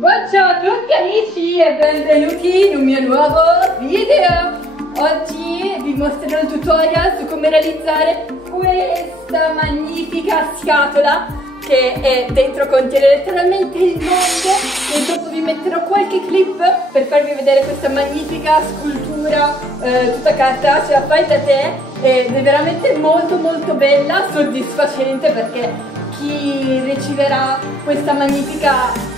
Ciao a tutti amici e benvenuti in un mio nuovo video. Oggi vi mostrerò il tutorial su come realizzare questa magnifica scatola che è dentro, contiene letteralmente il mondo, e dopo vi metterò qualche clip per farvi vedere questa magnifica scultura tutta cartacea, fai da te, ed è veramente molto bella, soddisfacente, perché chi riceverà questa magnifica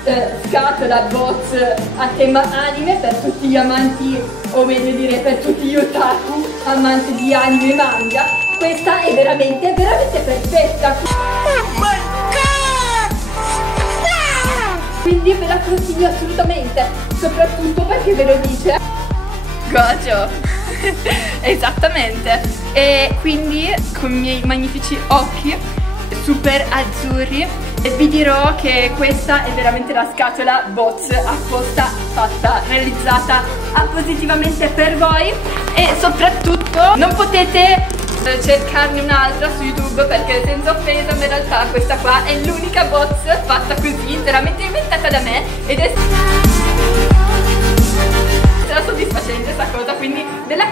scatola box a tema anime per tutti gli amanti, o meglio dire per tutti gli otaku amanti di anime e manga, questa è veramente perfetta. Oh my god! Quindi ve la consiglio assolutamente, soprattutto perché ve lo dice Gojo. Esattamente. E quindi con i miei magnifici occhi super azzurri vi dirò che questa è veramente la scatola box apposta fatta, realizzata appositivamente per voi, e soprattutto non potete cercarne un'altra su YouTube, perché senza offesa, ma in realtà questa qua è l'unica box fatta così, interamente inventata da me, ed è sarà soddisfacente questa cosa, quindi ve la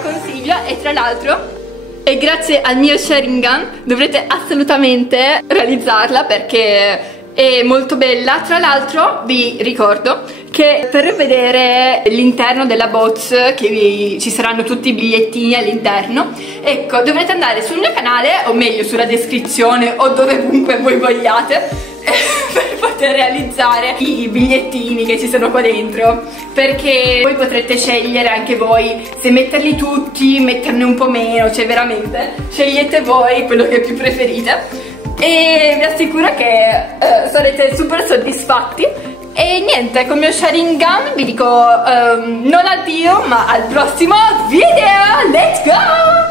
consiglio, e tra l'altro, e grazie al mio Sharingan dovrete assolutamente realizzarla perché è molto bella. Tra l'altro vi ricordo che per vedere l'interno della box, che ci saranno tutti i bigliettini all'interno, ecco, dovrete andare sul mio canale, o meglio sulla descrizione o dovunque voi vogliate, per poter realizzare i bigliettini che ci sono qua dentro, perché voi potrete scegliere anche voi se metterli tutti, metterne un po' meno, cioè veramente scegliete voi quello che più preferite, e vi assicuro che sarete super soddisfatti. E niente, con il mio Sharingan vi dico non addio, ma al prossimo video. Let's go!